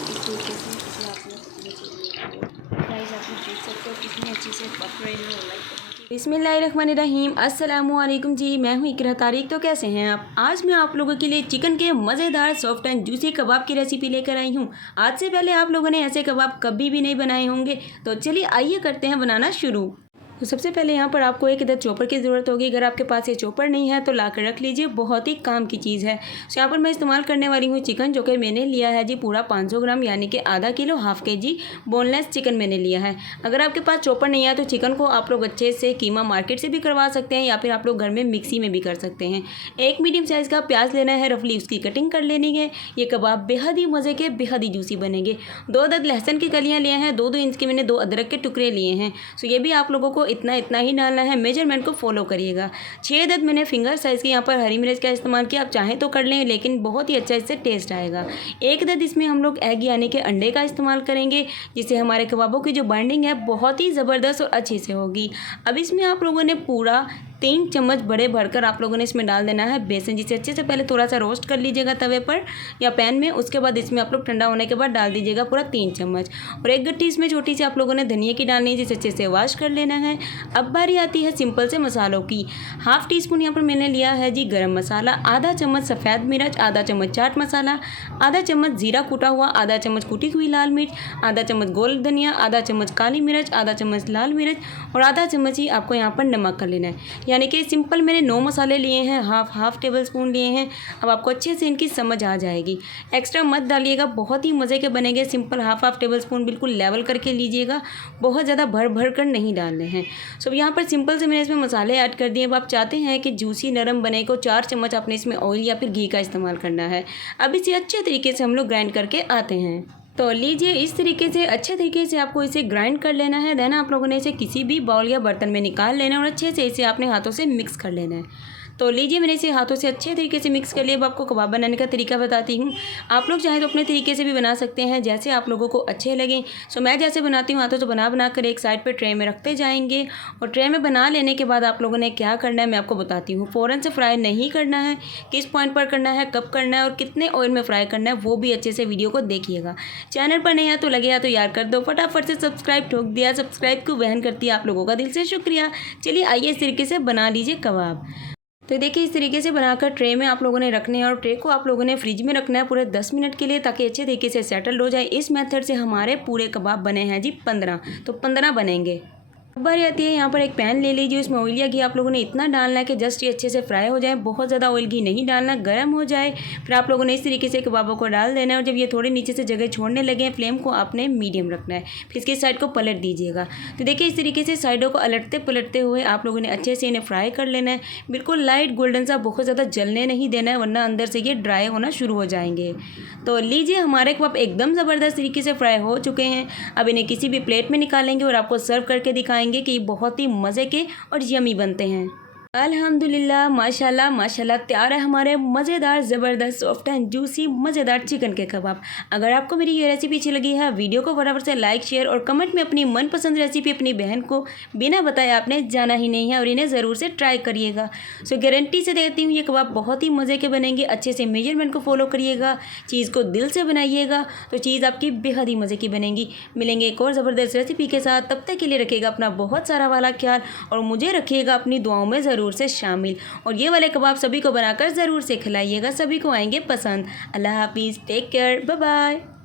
इस तरीके से इसे आप लोग गाइस आप लोग देख सकते हो कितनी अच्छी से पक रहे हैं। और लाइक बिस्मिल्लाहिर्रहमानिर्रहीम, अस्सलामुअलैकुम जी। मैं हूँ इकरा तारिक। तो कैसे हैं आप? आज मैं आप लोगों के लिए चिकन के मज़ेदार सॉफ्ट एंड जूसी कबाब की रेसिपी लेकर आई हूँ। आज से पहले आप लोगों ने ऐसे कबाब कभी भी नहीं बनाए होंगे, तो चलिए आइए करते हैं बनाना शुरू। तो सबसे पहले यहाँ पर आपको एक इधर चॉपर की ज़रूरत होगी। अगर आपके पास ये चॉपर नहीं है तो ला कर रख लीजिए, बहुत ही काम की चीज़ है। तो यहाँ पर मैं इस्तेमाल करने वाली हूँ चिकन, जो कि मैंने लिया है जी पूरा 500 ग्राम, यानी कि आधा kilo, half KG boneless chicken मैंने लिया है। अगर आपके पास चॉपर नहीं है तो चिकन को आप लोग अच्छे से कीमा मार्केट से भी करवा सकते हैं, या फिर आप लोग घर में मिक्सी में भी कर सकते हैं। एक मीडियम साइज़ का प्याज लेना है, रफली उसकी कटिंग कर लेनी है। ये कबाब बेहद ही मज़े के, बेहद ही जूसी बनेंगे। 2 अदद लहसुन की कलियाँ लिए हैं, 2-2 इंच के मैंने 2 अदरक के टुकड़े लिए हैं। सो ये भी आप लोगों को इतना इतना ही डालना है, मेजरमेंट को फॉलो करिएगा। 6 अदद मैंने फिंगर साइज़ की यहाँ पर हरी मिर्च का इस्तेमाल किया। आप चाहें तो कर लें, लेकिन बहुत ही अच्छा इससे टेस्ट आएगा। 1 अदद इसमें हम लोग एग यानी कि अंडे का इस्तेमाल करेंगे, जिससे हमारे कबाबों की जो बाइंडिंग है बहुत ही ज़बरदस्त और अच्छे से होगी। अब इसमें आप लोगों ने पूरा 3 चम्मच बड़े भरकर आप लोगों ने इसमें डाल देना है बेसन, जिसे अच्छे से पहले थोड़ा सा रोस्ट कर लीजिएगा तवे पर या पैन में। उसके बाद इसमें आप लोग ठंडा होने के बाद डाल दीजिएगा पूरा 3 चम्मच। और 1 गट्टी इसमें छोटी सी आप लोगों ने धनिया की डालनी है, जिसे अच्छे से वॉश कर लेना है। अब बारी आती है सिंपल से मसालों की। हाफ टी स्पून यहाँ पर मैंने लिया है जी गरम मसाला, आधा चम्मच सफ़ेद मिर्च, आधा चम्मच चाट मसाला, आधा चम्मच जीरा कूटा हुआ, आधा चम्मच कूटी हुई लाल मिर्च, आधा चम्मच गोल धनिया, आधा चम्मच काली मिर्च, आधा चम्मच लाल मिर्च और आधा चम्मच ही आपको यहाँ पर नमक कर लेना है। यानी कि सिंपल मैंने 9 मसाले लिए हैं, हाफ टेबल स्पून लिए हैं। अब आपको अच्छे से इनकी समझ आ जाएगी। एक्स्ट्रा मत डालिएगा, बहुत ही मज़े के बनेंगे। सिंपल हाफ टेबल स्पून बिल्कुल लेवल करके लीजिएगा, बहुत ज़्यादा भर भर कर नहीं डालने हैं। सो यहाँ पर सिंपल से मैंने इसमें मसाले ऐड कर दिए। अब आप चाहते हैं कि जूसी नरम बने को 4 चम्मच आपने इसमें ऑयल या फिर घी का इस्तेमाल करना है। अब इसे अच्छे तरीके से हम लोग ग्राइंड करके आते हैं। तो लीजिए, इस तरीके से अच्छे तरीके से आपको इसे ग्राइंड कर लेना है। देन आप लोगों ने इसे किसी भी बाउल या बर्तन में निकाल लेना है और अच्छे से इसे अपने हाथों से मिक्स कर लेना है। तो लीजिए, मैंने इसे हाथों से अच्छे तरीके से मिक्स कर लिया। अब आपको कबाब बनाने का तरीका बताती हूँ। आप लोग चाहें तो अपने तरीके से भी बना सकते हैं, जैसे आप लोगों को अच्छे लगें। सो मैं जैसे बनाती हूँ हाथों से बना कर एक साइड पर ट्रे में रखते जाएंगे। और ट्रे में बना लेने के बाद आप लोगों ने क्या करना है मैं आपको बताती हूँ। फ़ौरन से फ्राई नहीं करना है, किस पॉइंट पर करना है, कब करना है और कितने ऑयल में फ्राई करना है, वो भी अच्छे से वीडियो को देखिएगा। चैनल पर नहीं है तो लगे तो यार कर दो, फटाफट से सब्सक्राइब ठोक दिया। सब्सक्राइब को बहन करती है आप लोगों का दिल से शुक्रिया। चलिए आइए इस तरीके से बना लीजिए कबाब। तो देखिए, इस तरीके से बनाकर ट्रे में आप लोगों ने रखने हैं और ट्रे को आप लोगों ने फ्रिज में रखना है पूरे 10 मिनट के लिए, ताकि अच्छे तरीके से सेटल हो जाए। इस मेथड से हमारे पूरे कबाब बने हैं जी 15, तो 15 बनेंगे। अब बारी आती है, यहाँ पर एक पैन ले लीजिए। उसमें ऑयल या घी आप लोगों ने इतना डालना है कि जस्ट ये अच्छे से फ्राई हो जाए। बहुत ज़्यादा ऑयल घी नहीं डालना, गर्म हो जाए फिर आप लोगों ने इस तरीके से कबाबों को डाल देना है। और जब ये थोड़े नीचे से जगह छोड़ने लगे, फ्लेम को आपने मीडियम रखना है। फिर इसकी साइड को पलट दीजिएगा। तो देखिए, इस तरीके से साइडों को अलटते पलटते हुए आप लोगों ने अच्छे से इन्हें फ्राई कर लेना है। बिल्कुल लाइट गोल्डन सा, बहुत ज़्यादा जलने नहीं देना है, वरना अंदर से ये ड्राई होना शुरू हो जाएंगे। तो लीजिए, हमारे कबाब एकदम ज़बरदस्त तरीके से फ्राई हो चुके हैं। अब इन्हें किसी भी प्लेट में निकालेंगे और आपको सर्व करके दिखाएंगे कि ये बहुत ही मज़े के और यमी बनते हैं। अल्हम्दुलिल्लाह, माशाल्लाह माशाल्लाह, तैयार है हमारे मज़ेदार, ज़बरदस्त, सॉफ्ट एंड जूसी मज़ेदार चिकन के कबाब। अगर आपको मेरी ये रेसिपी अच्छी लगी है, वीडियो को फटाफट से लाइक, शेयर और कमेंट में अपनी मनपसंद रेसिपी अपनी बहन को बिना बताए आपने जाना ही नहीं है, और इन्हें ज़रूर से ट्राई करिएगा। सो गारंटी से देती हूँ ये कबाब बहुत ही मज़े के बनेंगे। अच्छे से मेजरमेंट को फॉलो करिएगा, चीज़ को दिल से बनाइएगा तो चीज़ आपकी बेहद ही मज़े की बनेगी। मिलेंगे एक और ज़बरदस्त रेसिपी के साथ, तब तक के लिए रखिएगा अपना बहुत सारा वाला ख्याल और मुझे रखिएगा अपनी दुआओं में ज़रूर से शामिल। और ये वाले कबाब सभी को बनाकर ज़रूर से खिलाइएगा, सभी को आएंगे पसंद। अल्लाह हाफिज़, टेक केयर, बाय बाय।